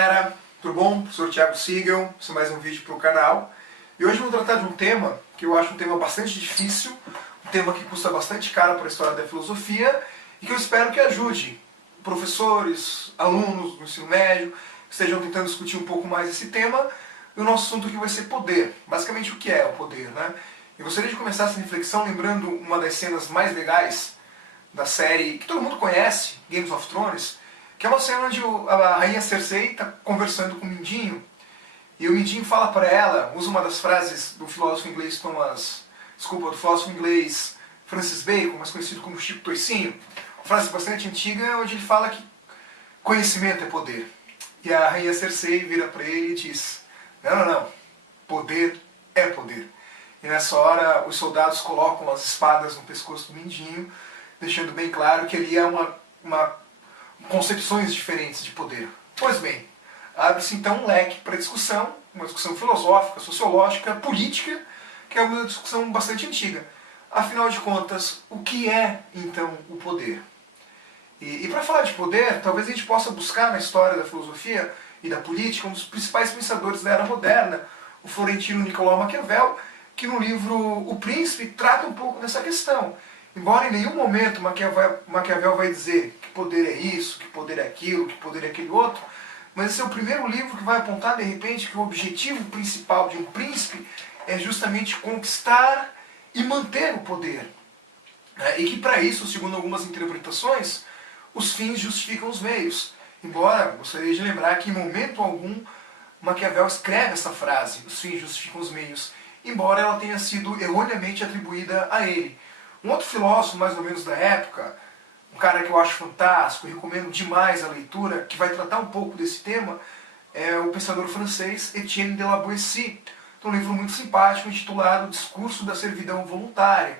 Galera, tudo bom? Professor Thiago Siegel, esse é mais um vídeo para o canal. E hoje eu vou tratar de um tema que eu acho um tema bastante difícil, um tema que custa bastante caro para a história da filosofia e que eu espero que ajude professores, alunos do ensino médio, que estejam tentando discutir um pouco mais esse tema. E o nosso assunto aqui vai ser poder. Basicamente, o que é o poder, né? Eu gostaria de começar essa reflexão lembrando uma das cenas mais legais da série que todo mundo conhece, Games of Thrones, que é uma cena onde a rainha Cersei está conversando com o Mindinho, e o Mindinho fala para ela, usa uma das frases do filósofo inglês Francis Bacon, mais conhecido como Chico Toicinho, uma frase bastante antiga, onde ele fala que conhecimento é poder. E a rainha Cersei vira para ele e diz, não, poder é poder. E nessa hora os soldados colocam as espadas no pescoço do Mindinho, deixando bem claro que ali é uma concepções diferentes de poder. Pois bem, abre-se então um leque para discussão, uma discussão filosófica, sociológica, política, que é uma discussão bastante antiga. Afinal de contas, o que é então o poder? E para falar de poder, talvez a gente possa buscar na história da filosofia e da política um dos principais pensadores da era moderna, o florentino Nicolau Maquiavel, que no livro O Príncipe trata um pouco dessa questão. Embora em nenhum momento Maquiavel vai dizer que poder é isso, que poder é aquilo, que poder é aquele outro, mas esse é o primeiro livro que vai apontar de repente que o objetivo principal de um príncipe é justamente conquistar e manter o poder. E que para isso, segundo algumas interpretações, os fins justificam os meios. Embora, gostaria de lembrar que em momento algum Maquiavel escreve essa frase, os fins justificam os meios, embora ela tenha sido erroneamente atribuída a ele. Um outro filósofo, mais ou menos da época, um cara que eu acho fantástico, recomendo demais a leitura, que vai tratar um pouco desse tema, é o pensador francês Etienne de la Boétie. Tem um livro muito simpático intitulado Discurso da Servidão Voluntária.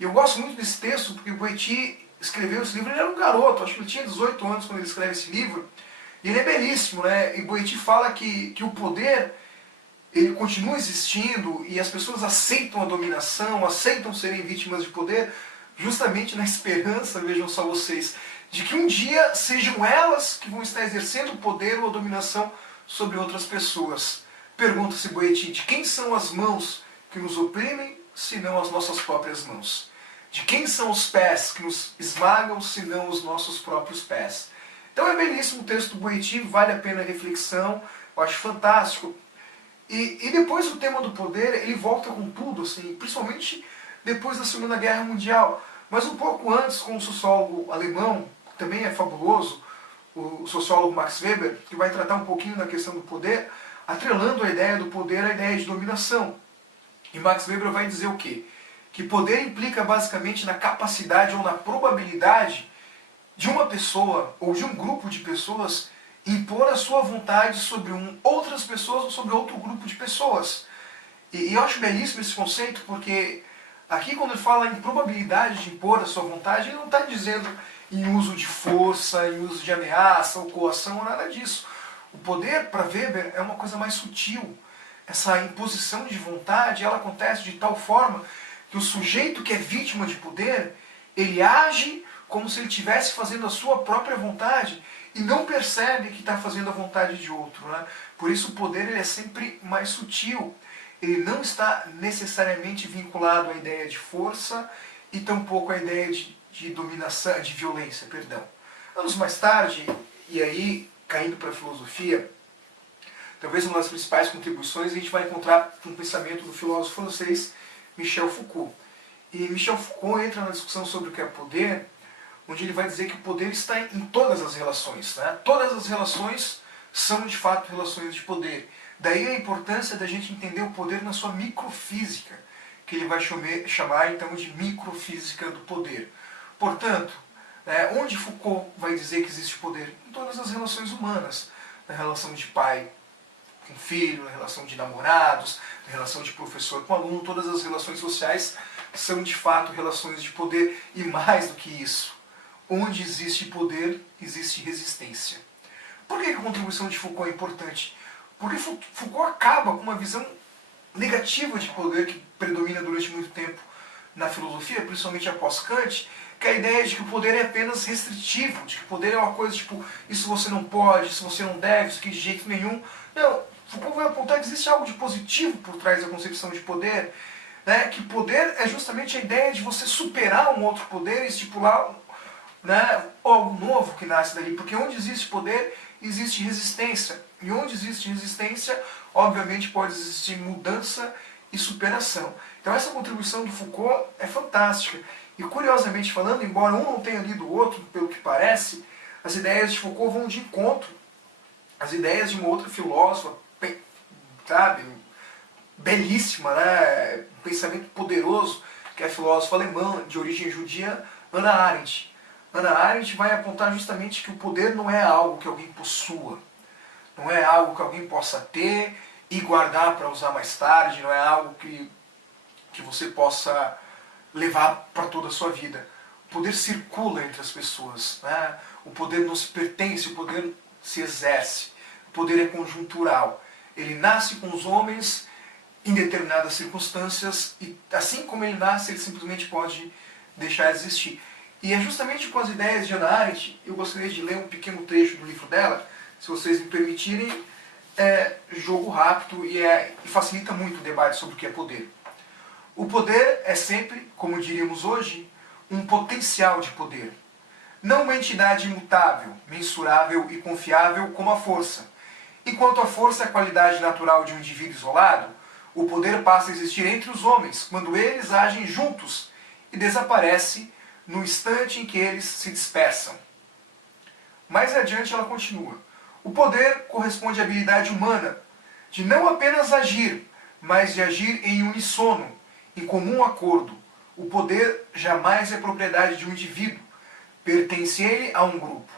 E eu gosto muito desse texto porque Boétie escreveu esse livro, ele era um garoto, acho que ele tinha 18 anos quando ele escreve esse livro, e ele é belíssimo, né? E Boétie fala que o poder ele continua existindo e as pessoas aceitam a dominação, aceitam serem vítimas de poder, justamente na esperança, vejam só vocês, de que um dia sejam elas que vão estar exercendo o poder ou a dominação sobre outras pessoas. Pergunta-se Boétie, de quem são as mãos que nos oprimem, senão as nossas próprias mãos? De quem são os pés que nos esmagam, senão os nossos próprios pés? Então é belíssimo o texto do Boétie, vale a pena a reflexão, eu acho fantástico. E depois o tema do poder, ele volta com tudo, assim, principalmente depois da Segunda Guerra Mundial. Mas um pouco antes, com um sociólogo alemão, que também é fabuloso, o sociólogo Max Weber, que vai tratar um pouquinho da questão do poder, atrelando a ideia do poder à ideia de dominação. E Max Weber vai dizer o quê? Que poder implica basicamente na capacidade ou na probabilidade de uma pessoa ou de um grupo de pessoas impor a sua vontade sobre outras pessoas ou sobre outro grupo de pessoas. E eu acho belíssimo esse conceito porque aqui quando ele fala em probabilidade de impor a sua vontade, ele não está dizendo em uso de força, em uso de ameaça ou coação ou nada disso. O poder, para Weber, é uma coisa mais sutil. Essa imposição de vontade, ela acontece de tal forma que o sujeito que é vítima de poder, ele age como se ele estivesse fazendo a sua própria vontade e não percebe que está fazendo a vontade de outro. Né? Por isso o poder ele é sempre mais sutil. Ele não está necessariamente vinculado à ideia de força e tampouco à ideia de dominação, de violência, perdão. Anos mais tarde, e aí caindo para a filosofia, talvez uma das principais contribuições a gente vai encontrar um pensamento do filósofo francês Michel Foucault. E Michel Foucault entra na discussão sobre o que é poder, onde ele vai dizer que o poder está em todas as relações. Né? Todas as relações são de fato relações de poder. Daí a importância da gente entender o poder na sua microfísica, que ele vai chamar então de microfísica do poder. Portanto, onde Foucault vai dizer que existe poder? Em todas as relações humanas. Na relação de pai com filho, na relação de namorados, na relação de professor com aluno, todas as relações sociais são de fato relações de poder. E mais do que isso, onde existe poder, existe resistência. Por que a contribuição de Foucault é importante? Porque Foucault acaba com uma visão negativa de poder que predomina durante muito tempo na filosofia, principalmente após Kant, que a ideia de que o poder é apenas restritivo, de que o poder é uma coisa tipo, isso você não pode, isso você não deve, isso aqui de jeito nenhum. Não, Foucault vai apontar que existe algo de positivo por trás da concepção de poder, né? Que poder é justamente a ideia de você superar um outro poder e estipular, né, algo novo que nasce dali, porque onde existe poder, existe resistência, e onde existe resistência, obviamente pode existir mudança e superação. Então essa contribuição do Foucault é fantástica. E curiosamente falando, embora um não tenha lido o outro, pelo que parece, as ideias de Foucault vão de encontro às ideias de uma outra filósofa, sabe, belíssima, né? Um pensamento poderoso, que é a filósofa alemã de origem judia, Hannah Arendt. Hannah Arendt vai apontar justamente que o poder não é algo que alguém possua, não é algo que alguém possa ter e guardar para usar mais tarde, não é algo que você possa levar para toda a sua vida. O poder circula entre as pessoas, né? O poder não se pertence, o poder se exerce. O poder é conjuntural. Ele nasce com os homens em determinadas circunstâncias e assim como ele nasce, ele simplesmente pode deixar de existir. E é justamente com as ideias de Hannah Arendt, eu gostaria de ler um pequeno trecho do livro dela, se vocês me permitirem, é jogo rápido e facilita muito o debate sobre o que é poder. O poder é sempre, como diríamos hoje, um potencial de poder. Não uma entidade imutável, mensurável e confiável como a força. Enquanto a força é a qualidade natural de um indivíduo isolado, o poder passa a existir entre os homens, quando eles agem juntos, e desaparece no instante em que eles se dispersam. Mais adiante ela continua. O poder corresponde à habilidade humana de não apenas agir, mas de agir em uníssono, em comum acordo. O poder jamais é propriedade de um indivíduo, pertence ele a um grupo.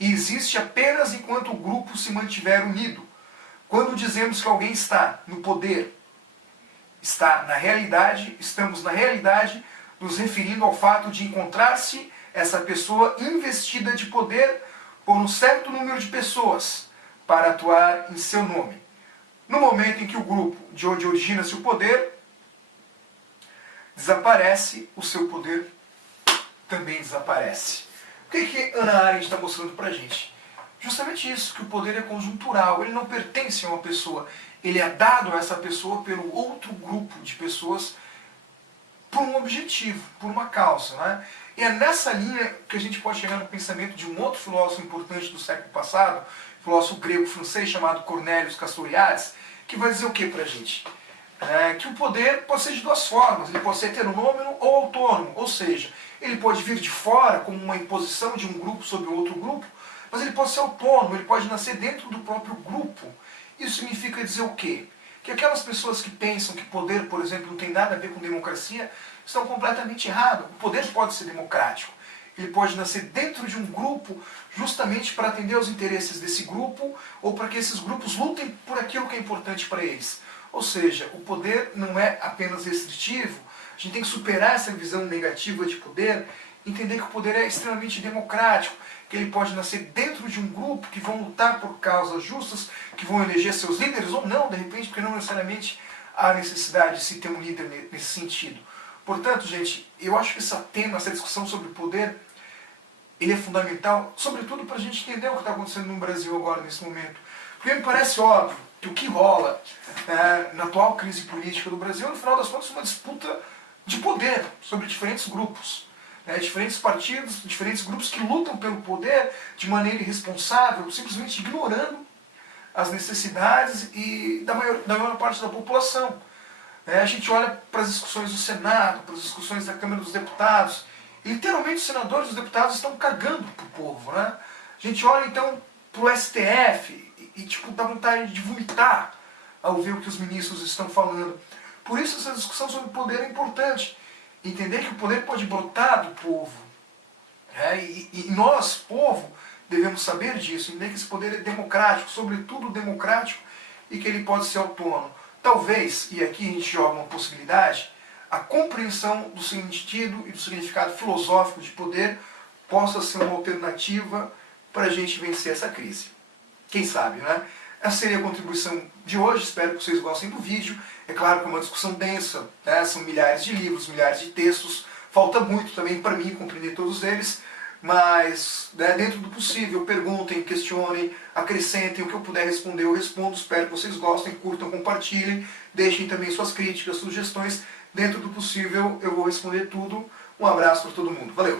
E existe apenas enquanto o grupo se mantiver unido. Quando dizemos que alguém está no poder, está na realidade, estamos na realidade nos referindo ao fato de encontrar-se essa pessoa investida de poder por um certo número de pessoas para atuar em seu nome. No momento em que o grupo de onde origina-se o poder desaparece, o seu poder também desaparece. O que Hannah Arendt está mostrando para a gente? Justamente isso, que o poder é conjuntural, ele não pertence a uma pessoa, ele é dado a essa pessoa pelo outro grupo de pessoas por um objetivo, por uma causa. Né? E é nessa linha que a gente pode chegar no pensamento de um outro filósofo importante do século passado, filósofo grego-francês chamado Cornelius Castoriadis, que vai dizer o que para a gente? Que o poder pode ser de duas formas, ele pode ser heterônomo ou autônomo, ou seja, ele pode vir de fora como uma imposição de um grupo sobre outro grupo, mas ele pode ser autônomo, ele pode nascer dentro do próprio grupo. Isso significa dizer o quê? Que aquelas pessoas que pensam que poder, por exemplo, não tem nada a ver com democracia, estão completamente erradas. O poder pode ser democrático. Ele pode nascer dentro de um grupo justamente para atender aos interesses desse grupo ou para que esses grupos lutem por aquilo que é importante para eles. Ou seja, o poder não é apenas restritivo, a gente tem que superar essa visão negativa de poder, entender que o poder é extremamente democrático, que ele pode nascer dentro de um grupo que vão lutar por causas justas, que vão eleger seus líderes ou não, de repente, porque não necessariamente há necessidade de se ter um líder nesse sentido. Portanto, gente, eu acho que essa discussão sobre poder, ele é fundamental, sobretudo para a gente entender o que está acontecendo no Brasil agora, nesse momento. Porque me parece óbvio que o que rola na atual crise política do Brasil, no final das contas, é uma disputa de poder sobre diferentes grupos. Diferentes partidos, diferentes grupos que lutam pelo poder de maneira irresponsável, simplesmente ignorando as necessidades da maior parte da população. A gente olha para as discussões do Senado, para as discussões da Câmara dos Deputados, e literalmente os senadores e os deputados estão cagando para o povo. A gente olha então para o STF e tipo, dá vontade de vomitar ao ver o que os ministros estão falando. Por isso essa discussão sobre o poder é importante. Entender que o poder pode brotar do povo. E nós, povo, devemos saber disso. Entender que esse poder é democrático, sobretudo democrático, e que ele pode ser autônomo. Talvez, e aqui a gente joga uma possibilidade, a compreensão do sentido e do significado filosófico de poder possa ser uma alternativa para a gente vencer essa crise. Quem sabe, né? Essa seria a contribuição de hoje, espero que vocês gostem do vídeo. É claro que é uma discussão densa, são milhares de livros, milhares de textos, Falta muito também para mim compreender todos eles, mas né, dentro do possível, perguntem, questionem, acrescentem, o que eu puder responder eu respondo. Espero que vocês gostem, curtam, compartilhem, deixem também suas críticas, sugestões. Dentro do possível eu vou responder tudo. Um abraço para todo mundo. Valeu!